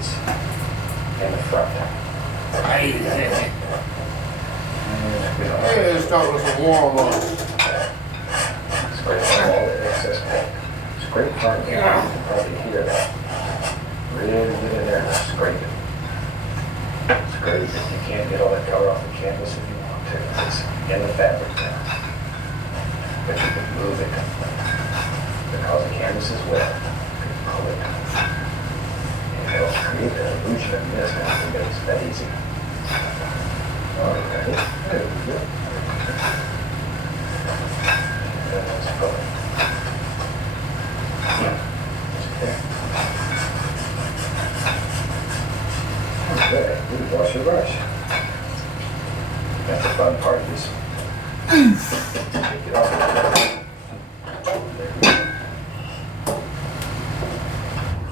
canvas in the front. Hey, Hey, let's start with some warm up. Scrape off all the excess paint. Scrape hard. You can probably hear that. Really get in there and scrape it. Scrape it. You can't get all that color off the canvas if you want to. It's in the fabric now. But you can move it. Because the canvas is wet, you can pull it. And it'll create the illusion of mist once it gets that easy. Alright. There we go. That's probably. Okay, we wash your brush. That's the fun part of this. Take it off. There we go.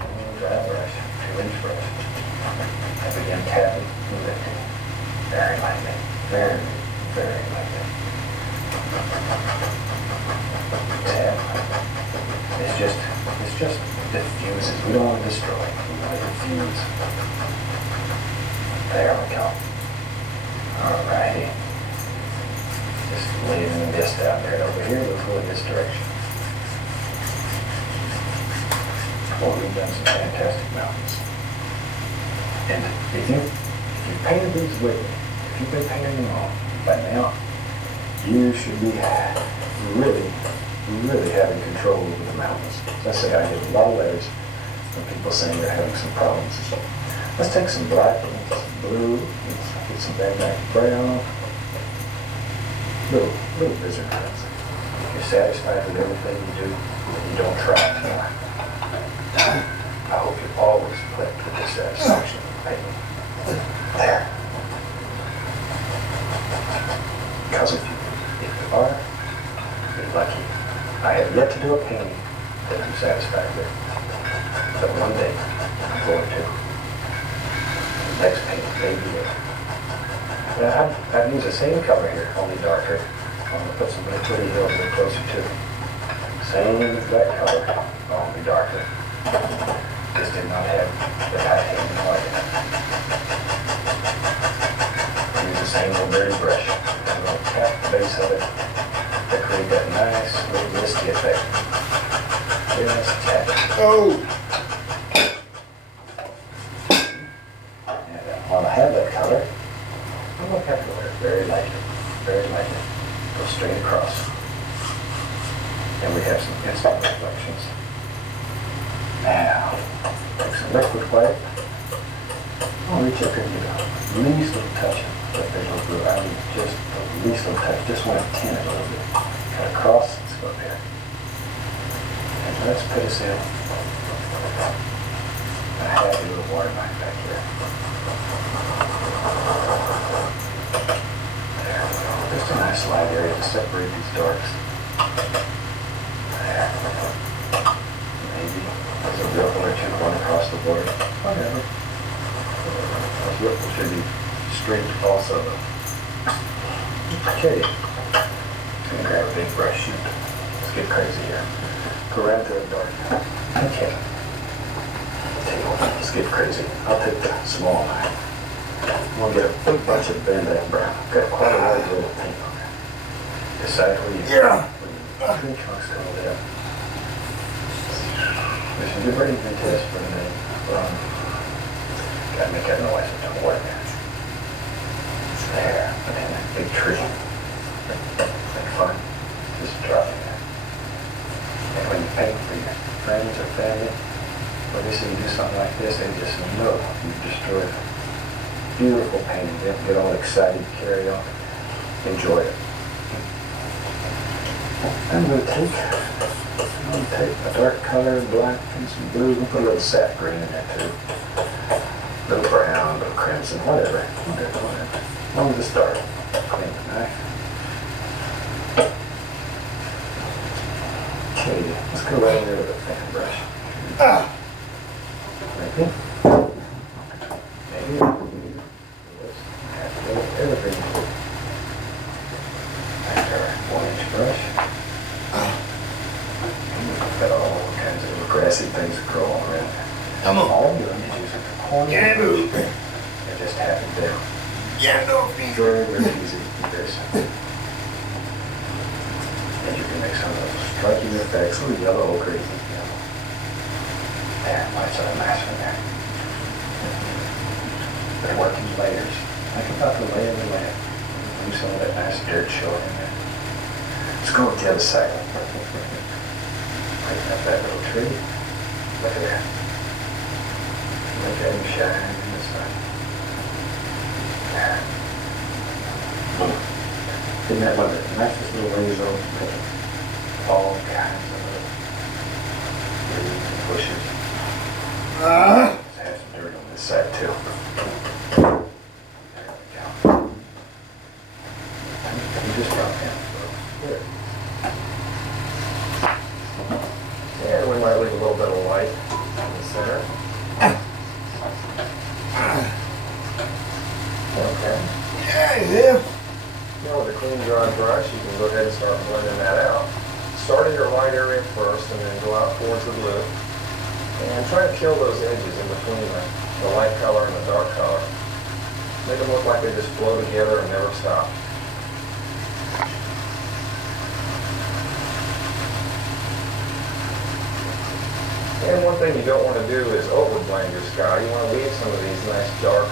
And dry brush, 2-inch brush. And begin tapping and lifting. Very lightly. Very, very lightly. Tap. It's just diffuses. We don't want to destroy. We want to diffuse. There we go. Alrighty. Just leaving the mist out there. Over here, we'll go in this direction. Well, we've done some fantastic mountains. And if you painted these with me, if you've been painting them all by now, you should be really, really having control over the mountains. As I say, I get a lot of letters from people saying they're having some problems. Let's take some black and some blue, let's get some Van Dyke brown, little visitor cuts. If you're satisfied with everything you do, then you don't try anymore. I hope you're always pleased with your satisfaction in painting. There. Because if you are, you're lucky. I have yet to do a painting that I'm satisfied with. But one day, I'm going to. The next painting may be it. Now, I've used the same color here, only darker. I'm going to put some liquid here a little closer to it. Same exact color, only darker. This did not have the titanium white in it. Use the same old dirty brush. I'm going to tap the base of it to create that nice little misty effect. Just tap it. Oh! While I have that color, I'm going to have to wear it very lightly, go straight across. And we have some instant reflections. Now, take some liquid white. I'll reach up here and get the least little touch of that visual blue. I mean, just the least little touch. Just want to tint it a little bit. Cut across, let's go up here. And let's put us in a happy little waterline back here. There we go. Just a nice light area to separate these darks. There. Maybe there's a ripple or two going across the border. Whatever. Those ripples should be straight also. Okay. I'm going to grab a big brush shoot. Let's get crazy here. Go right through the dark. Okay. Let's get crazy. I'll take the small knife. I'm going to get a big bunch of Van Dyke brown. Got quite a large little paint on there. Decide where you tree trunks come over there. This is a very good test for the name. Gotta make that noise with the water there. There, put in that big tree. Make fun. Just drop it there. And when you paint for your friends or family, when they see you do something like this, they just know you've destroyed a beautiful painting. They get all excited, carry on, enjoy it. I'm going to take a dark color, black, and some blue. We'll put a little sap green in there too. A little brown, a little crimson, whatever. As long as it's dark. Clean the knife. Okay, let's go right in there with a fan brush. Maybe. Maybe. Let's have a little everything. Like our 1-inch brush. Got all kinds of little grassy things that grow all around there. Come on. All I'm doing is using corner. Yano. It just happened there. Yano. Very, very easy, very simple. And you can make some of those striking effects with yellow ochre, yellow. Yeah, lights are a mass in there. They work in layers. Think about the lay of the land. Leave some of that nice dirt showing in there. Let's go with the other side. Lighten up that little tree. Look at that. Look at him shining in the sun. Yeah. Isn't that one of the nicest little ways over paint? All kinds of little trees and bushes. Let's have some dirt on this side too. There we go. You just drop down. Good. And we might leave a little bit of light in the center. Okay. Yeah. Now with a clean dry brush, you can go ahead and start blending that out. Start in your light area first and then go out towards the blue. And try to kill those edges in between the light color and the dark color. Make them look like they just flow together and never stop. And one thing you don't want to do is overblend your sky. You want to leave some of these nice dark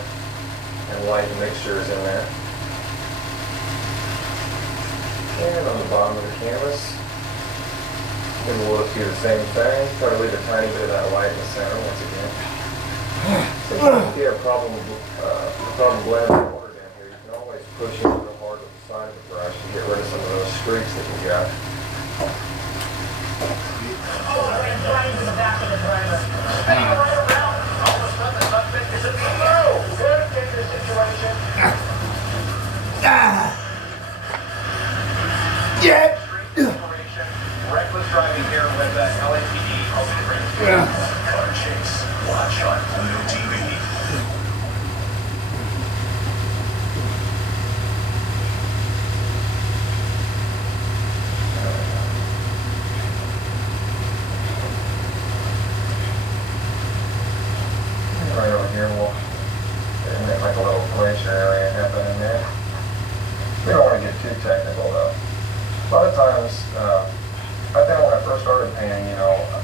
and light mixtures in there. And on the bottom of the canvas, then we'll do the same thing. Try to leave a tiny bit of that light in the center once again. So if you have a problem blending water down here, you can always push it real hard with the side of the brush to get rid of some of those streaks that you got. Yeah. Reckless driving here with LAPD ultimate car chase. Watch on Pluto TV. Right over here, we'll make like a little glacier area happen in there. We don't want to get too technical though. A lot of times, I think when I first started painting,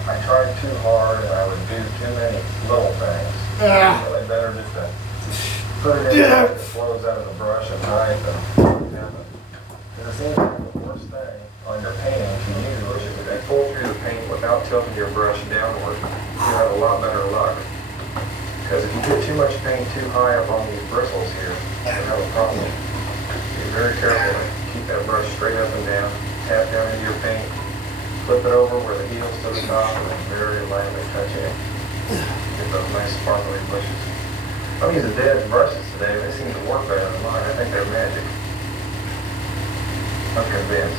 I tried too hard and I would do too many little things. It's really better just to put it in there, it flows out of the brush and hide them. Because it seems like the worst thing on your painting to use is if they pull through the paint without tilting your brush downward, you have a lot better luck. Because if you get too much paint too high up on these bristles here, you have a problem. Be very careful to keep that brush straight up and down, tap down into your paint, flip it over where the heel's to the top, and then very lightly touch it. Get those nice sparkly bushes. I'm using Dad's brushes today, they seem to work better than mine. I think they're magic. I'm convinced.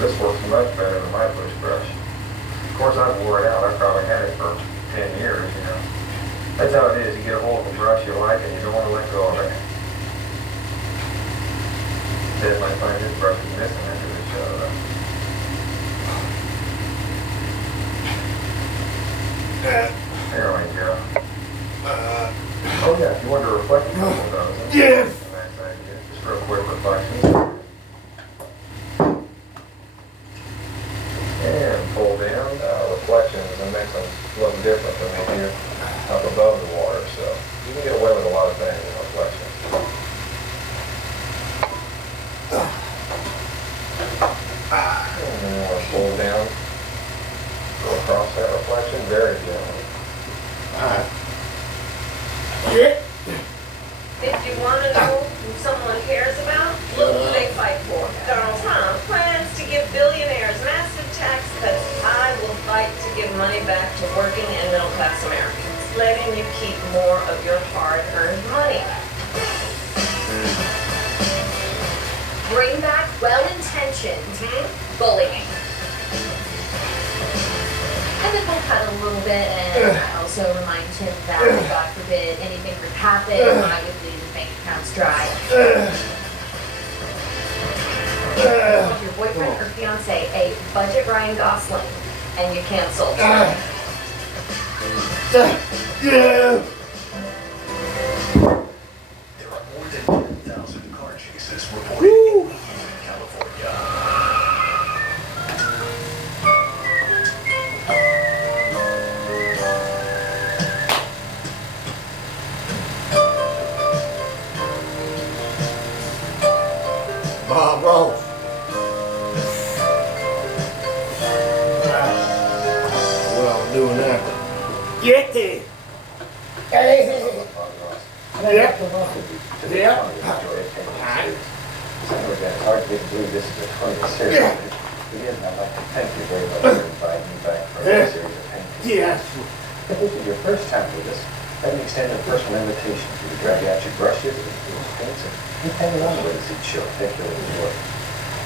This works much better than my push brush. Of course, I've wore it out. I probably had it for 10 years, That's how it is. You get a hold of a brush you like and you don't want to let go of it. Dad might find his brush is missing after this show, though. There we go. Oh yeah, if you want to reflect a couple of those. Yes. That's a nice idea. Just real quick reflections. And pull down reflections and make them look different than they do up above the water. So you can get away with a lot of things in reflections. And then you want to pull down, go across that reflection very gently. If you want to know who someone cares about, look who they fight for. Donald Trump plans to give billionaires massive tax cuts. I will fight to give money back to working and middle-class Americans, letting you keep more of your hard-earned money. Bring back well-intentioned bullying. And then we'll cut a little bit, and I also remind him that, God forbid, anything would happen, I would leave his bank accounts dry. If your boyfriend or fiance a budget Ryan Gosling, and you canceled. Yeah. There are more than 10,000 car chases reported in California. Bob Ross. What I was doing there. Get there. Hey. Yep. Yeah. It's hard to believe this is the 20th series. Again, I'd like to thank you very much for inviting me back for a series of paintings. Yes. If this is your first time with us, let me extend a personal invitation for you to drag out your brushes and your paints and paint along with us each show. Thank you for enjoy.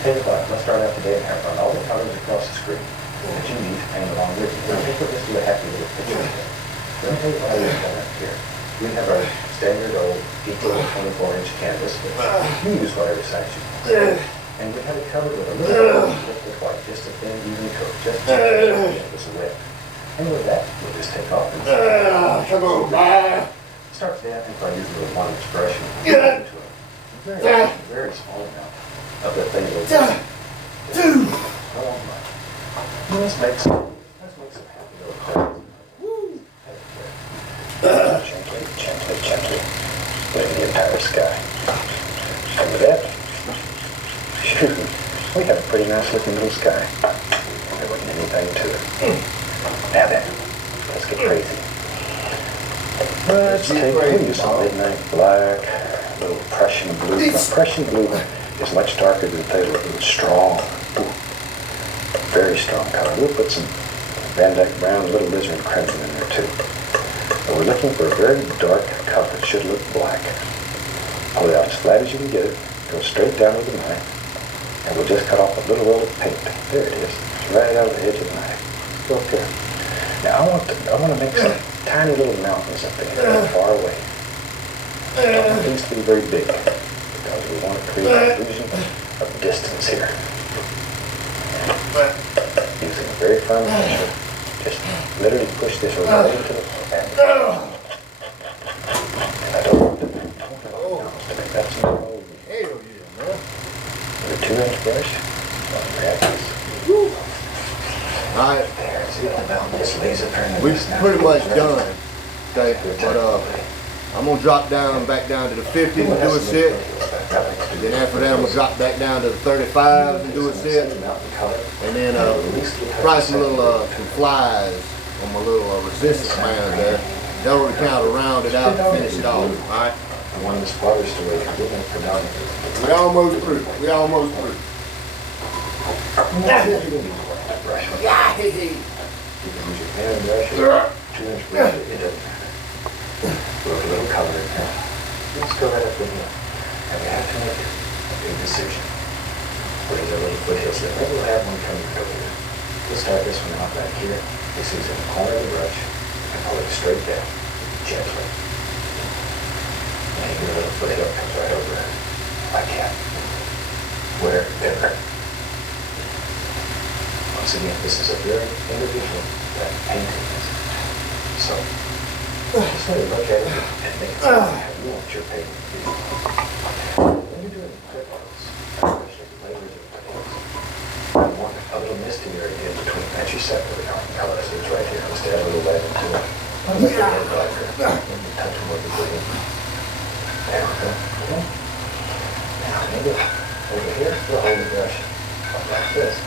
Tell you what, let's start out today and have run all the colors across the screen that you need to paint along with you. I think we'll just do a happy little picture of that. Let me tell you what I have done up here. We have our standard old equal 24-inch canvas, but you use whatever size you want. And we have it covered with a little liquid white, just a thin, even coat, just to it was wet. And with that, we'll just take off and Come on, Bob. start today, I think I'll use a little 1-inch brush and put it into a very small amount of the thing. Let's make some happy little clouds. Gently, gently, gently, letting the entire sky. And with that, we have a pretty nice looking little sky. There wasn't anything to it. Now then, let's get crazy. Let's we'll use some midnight black, a little Prussian blue. Now, Prussian blue is much darker than phthalo. It's strong, very strong color. We'll put some Van Dyke brown, a little alizarin crimson in there too. But we're looking for a very dark color. It should look black. Pull it out as flat as you can get it. Go straight down with the knife. And we'll just cut off a little roll of paint. There it is. It's right out of the edge of the knife. Go up there. Now I want to make some tiny little mountains up there, far away. I don't want these to be very big, because we want to create an illusion of distance here. Using a very firm pressure, just literally push this right into the fabric. And I don't want to make that small hole. Hell yeah, man. With a 2-inch brush, I'll grab this. All right. There, see that mountain just lays up there in the We mist now. pretty much done. Okay, but I'm gonna drop back down to the 50 and do a set. Then after that, I'm gonna drop back down to the 35 and do a set. And then probably some little some flies on my little resistance band there. That will kind of round it out and finish it off. All right. The one that's water storage, we're going to predominantly. We almost through. We almost through. Brush. Yeah. You can use your pen and brush or 2-inch brush. It doesn't matter. We'll put a little color in there. Let's go right up in here. And we have to make a big decision. Where's our little foothills? Maybe we'll have one coming over here. We'll start this one out back here. This is in the corner of the brush. And pull it straight down, gently. And your little foothill comes right over like that. Wherever. Once again, this is a very individual painting. So, just let it look at it and make it how you want your painting to be. When you're doing pigments, especially layers of pigments, you want a little misty area in between that you separate out the colors. It's right here. Let's add a little light into it. A little bit darker. Maybe touch more of the green. There we go. Okay. Now maybe over here, we'll hold the brush up like this.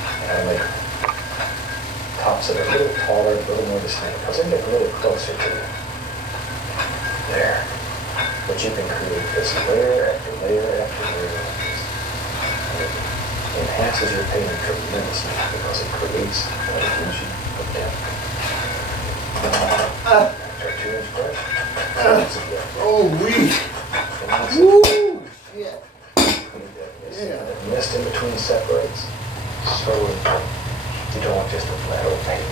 And I make tops of it a little taller, a little more distinct, because they get a little closer to you. There. But you can create this layer after layer after layer. And it enhances your painting tremendously because it creates an illusion of depth. After a 2-inch brush, that's a gift. Oh, we. And Woo. Shit. that mist in between separates so important. You don't want just a flat old painting.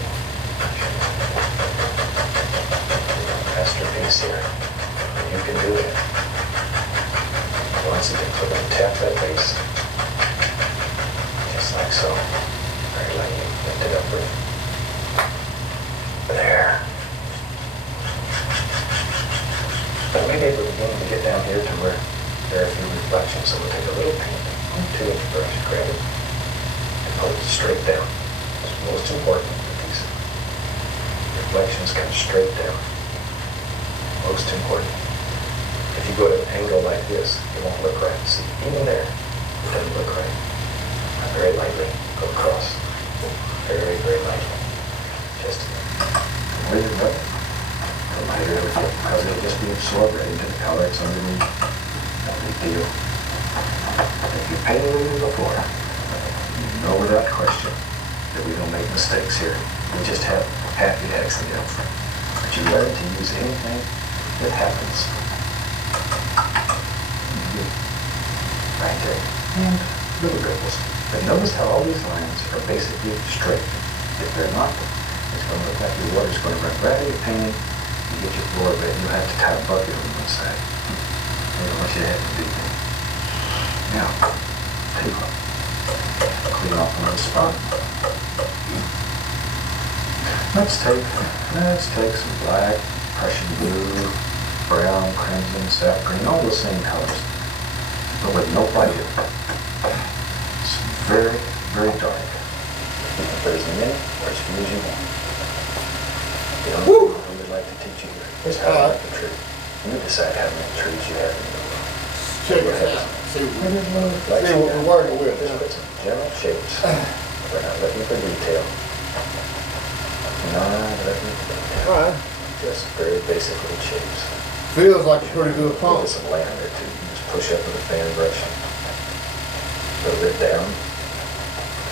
Masterpiece here. You can do it. Once again, we're going to tap that base. Just like so. Very lightly lift it upward. There. reflection. So we'll take a little paint, 2-inch brush, grab it, and pull it straight down. It's most important that these reflections come straight down. Most important. If you go at an angle like this, it won't look right. See, even there, it doesn't look right. Very lightly, go across. Very, very lightly. Just the more you rub it, the lighter it will get, because it'll just be absorbed right into the color it's underneath. No big deal. If you've painted with me before, you know without question that we don't make mistakes here. We just have happy accidents. But you learn to use anything that happens. Right there. And little ripples. But notice how all these lines are basically straight. If they're not, it's going to look like your water's going to run right out of your painting. You get your floor red, you'll have to tie a bucket on one side. I don't want you to have to do that. Now, take one. Clean off another spot. Let's take some black, Prussian blue, brown, crimson, sap green, all the same colors, but with no white in it. It's very, very dark. Put as many or as few as you want. You know, I would like to teach you here. Here's how to make a tree. You decide how many trees you have in your room. Check this out. See what we're working with. Just put some general shapes. We're not looking for detail. Not looking for detail. All right. Just very basic little shapes. Feels like a pretty good pump. Put some land there too. You just push up with a fan brush. A little bit down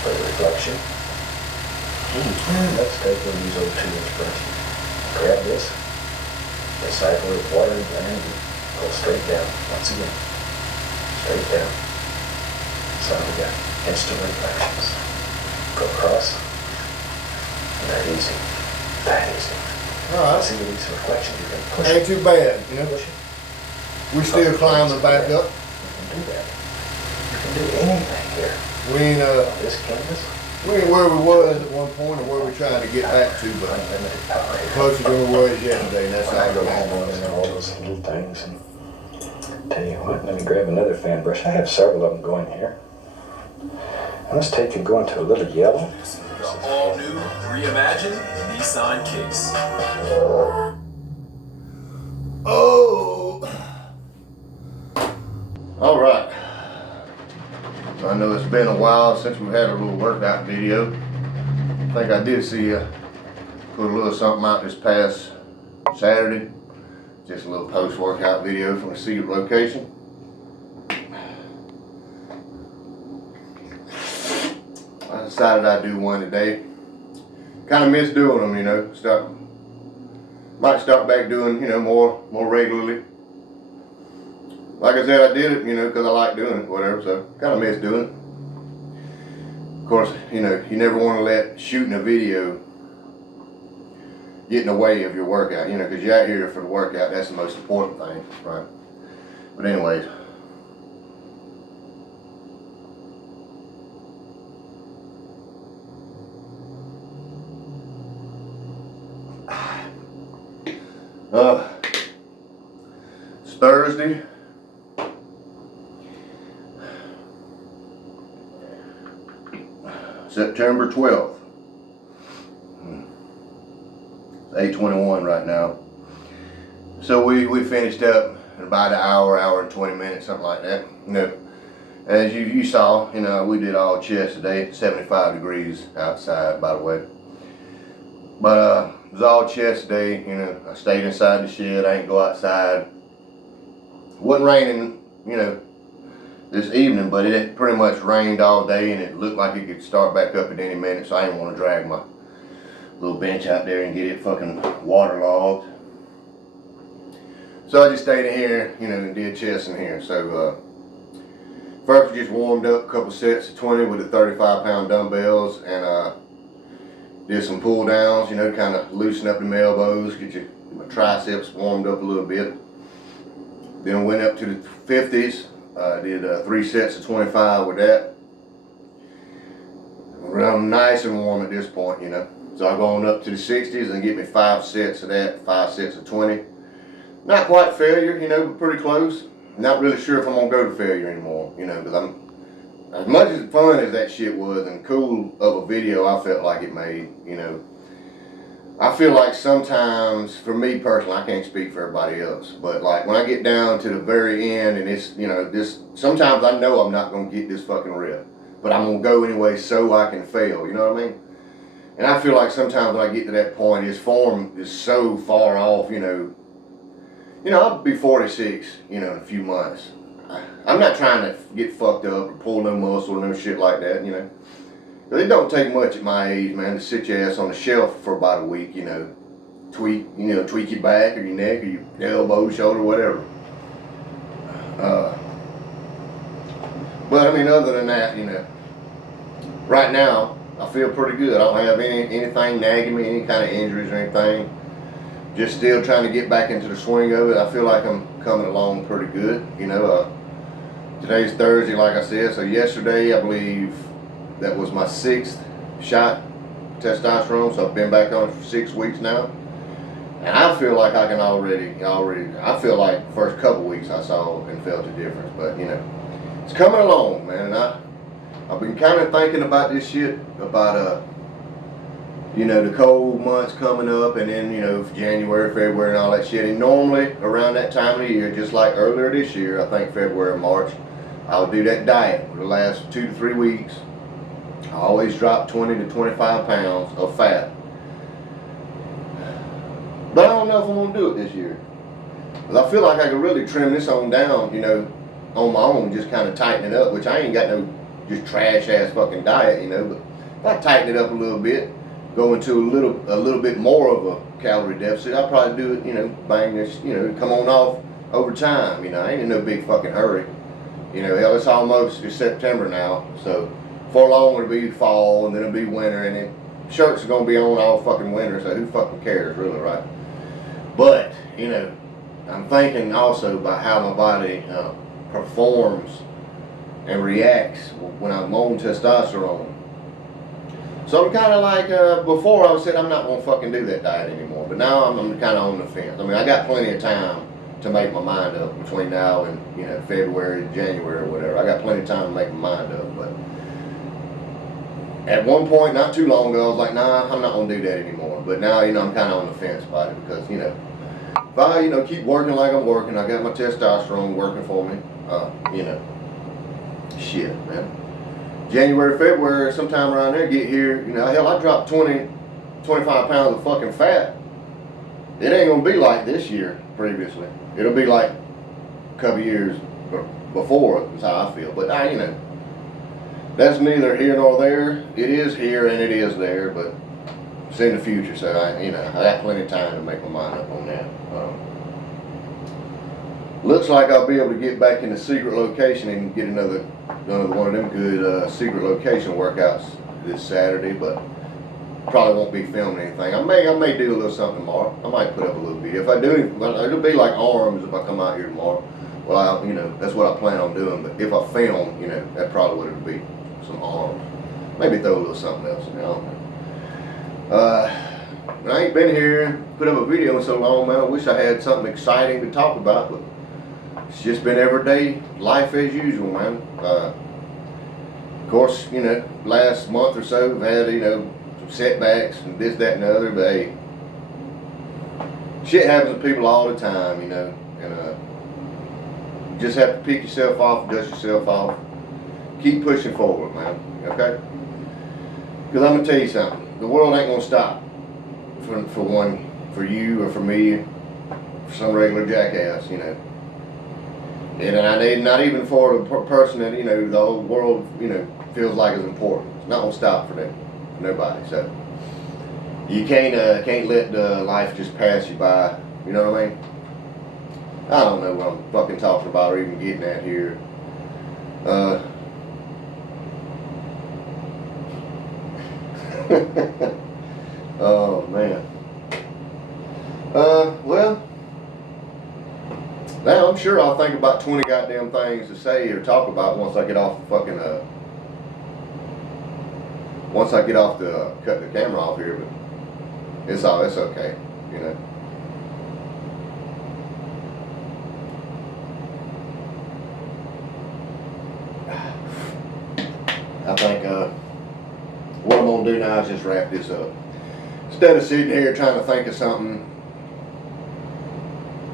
for the reflection. Let's take one of these old 2-inch brushes. Grab this, recycle it, water and land, pull straight down. Once again, straight down. So we got instant reflections. Go across, and they're easy. That easy. All right. See these reflections, you can push Ain't it. too bad, you know. Push it. We still climbing back up. You can do that. You can do anything here. We ain't This canvas, we ain't where we was at one point or where we're trying to get back to, but unlimited power here. closer than we was yesterday, and that's When I all go we home, want. and all those little things, and tell you what, let me grab another fan brush. I have several of them going here. And let's take and go into a little yellow. The all-new reimagined Nissan Kicks. Oh! All right. I know it's been a while since we've had a little workout video. I think I did see you put a little something out this past Saturday. Just a little post-workout video from a secret location. I decided I'd do one today. Kind of miss doing them, you know. Might start back doing, you know, more regularly. Like I said, I did it, you know, because I like doing it, whatever, so kind of miss doing it. Of course, you know, you never want to let shooting a video get in the way of your workout, you know, because you're out here for the workout. That's the most important thing, right? But anyways. It's Thursday. September 12th. It's 8:21 right now. So we finished up in about an hour and 20 minutes, something like that. You know, as you saw, you know, we did all chest today, 75 degrees outside, by the way. But it was all chest today, you know. I stayed inside the shed, I ain't go outside. It wasn't raining, you know, this evening, but it pretty much rained all day and it looked like it could start back up at any minute, so I didn't want to drag my little bench out there and get it fucking waterlogged. So I just stayed in here, you know, and did chest in here. So first we just warmed up a couple sets of 20 with the 35-pound dumbbells and did some pull downs, you know, kind of loosen up the elbows, get your triceps warmed up a little bit. Then went up to the 50s. Did 3 sets of 25 with that. I'm nice and warm at this point, you know. So I go on up to the 60s and get me 5 sets of that, 5 sets of 20. Not quite failure, you know, but pretty close. not really sure if I'm gonna go to failure anymore, you know, because I'm, as much as fun as that shit was and cool of a video I felt like it made, you know, I feel like sometimes, for me personally, I can't speak for everybody else, but like when I get down to the very end and it's, you know, this, sometimes I know I'm not gonna get this fucking rep, but I'm gonna go anyway so I can fail, you know what I mean? And I feel like sometimes when I get to that point, his form is so far off, you know, I'll be 46, you know, in a few months. I'm not trying to get fucked up or pull no muscle or no shit like that, you know. But it don't take much at my age, man, to sit your ass on the shelf for about a week, you know. Tweak your back or your neck or your elbow, shoulder, whatever. But I mean, other than that, you know, right now, I feel pretty good. I don't have anything nagging me, any kind of injuries or anything. Just still trying to get back into the swing of it. I feel like I'm coming along pretty good, you know. Today's Thursday, like I said, so yesterday, I believe, that was my 6th shot testosterone, so I've been back on it for 6 weeks now. And I feel like I can I feel like the first couple weeks I saw and felt a difference, but you know, it's coming along, man. And I've been kind of thinking about this shit, about you know, the cold months coming up, and then, you know, January, February and all that shit. And normally around that time of the year, just like earlier this year, I think February and March, I would do that diet for the last 2 to 3 weeks. I always drop 20 to 25 pounds of fat. But I don't know if I'm going to do it this year. Because I feel like I could really trim this on down, you know, on my own, just kind of tighten it up, which I ain't got no just trash ass fucking diet, you know. But if I tighten it up a little bit, go into a little bit more of a calorie deficit, I'll probably do it, you know, bang this, you know, come on off over time, you know. I ain't in no big fucking hurry. You know, hell, it's September now, so for long it'll be fall and then it'll be winter, and then shirts are gonna be on all fucking winter, so who fucking cares, really, right? But, you know, I'm thinking also about how my body performs and reacts when I'm on testosterone. So I'm kind of like, before I said I'm not going to fucking do that diet anymore, but now I'm kind of on the fence. I mean, I got plenty of time to make my mind up between now and, you know, February, January, or whatever. I got plenty of time to make my mind up, but at one point, not too long ago, I was like, nah, I'm not going to do that anymore. But now, you know, I'm kind of on the fence about it because, you know, if I, you know, keep working like I'm working, I got my testosterone working for me, you know, shit, man. January, February, sometime around there, get here, you know, hell, I dropped 20, 25 pounds of fucking fat. It ain't gonna be like this year previously. It'll be like a couple years before, is how I feel. But I, you know, that's neither here nor there. It is here and it is there, but it's in the future, so I, you know, I got plenty of time to make my mind up on that. Looks like I'll be able to get back in the secret location and get another one of them good secret location workouts this Saturday, but probably won't be filming anything. I may do a little something tomorrow. I might put up a little video. If I do, it'll be like arms if I come out here tomorrow. Well, you know, that's what I plan on doing. But if I film, you know, that's probably what it'll be, some arms. Maybe throw a little something else in there. I don't know. I ain't been here, put up a video in so long, man. I wish I had something exciting to talk about, but it's just been everyday life as usual, man. Of course, you know, last month or so, we've had, you know, some setbacks and this, that, and the other, but hey, shit happens to people all the time, you know, and you just have to pick yourself off, dust yourself off, keep pushing forward, man, okay? Because I'm going to tell you something, the world ain't going to stop for you or for me, for some regular jackass, you know. And not even for the person that, you know, the whole world, you know, feels like is important. It's not gonna stop for them, for nobody. So you can't let life just pass you by. You know what I mean? I don't know what I'm fucking talking about or even getting at here. Oh man. Well. Now, I'm sure I'll think about 20 goddamn things to say or talk about once I get off the fucking, once I get off the, cut the camera off here, but it's okay, you know. what I'm gonna do now is just wrap this up. Instead of sitting here trying to think of something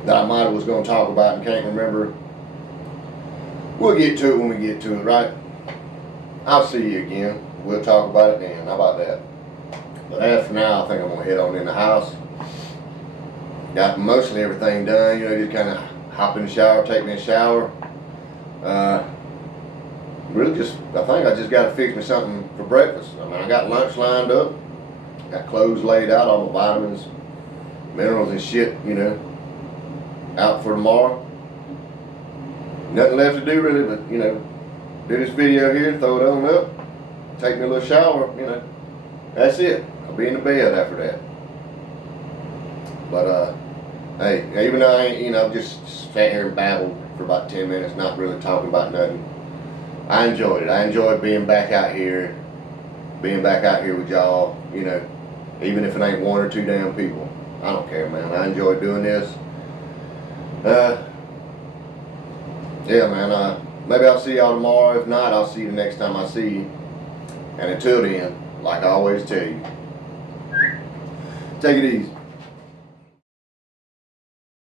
that I might have was gonna talk about and can't remember, we'll get to it when we get to it, right? I'll see you again. We'll talk about it then. How about that? But as for now, I think I'm gonna head on in the house. Got mostly everything done, you know, just kind of hop in the shower, take me a shower. Really just, I think I just got to fix me something for breakfast. I mean, I got lunch lined up, got clothes laid out, all my vitamins, minerals and shit, you know, out for tomorrow. Nothing left to do really but, you know, do this video here, throw it on up, take me a little shower, you know. That's it. I'll be in the bed after that. But, hey, even though I ain't, you know, just sat here and babbled for about 10 minutes, not really talking about nothing, I enjoyed it. I enjoyed being back out here with y'all, you know, even if it ain't one or two damn people. I don't care, man. I enjoy doing this. Yeah, man, maybe I'll see y'all tomorrow. If not, I'll see you the next time I see you. And until then, like I always tell you, take it easy.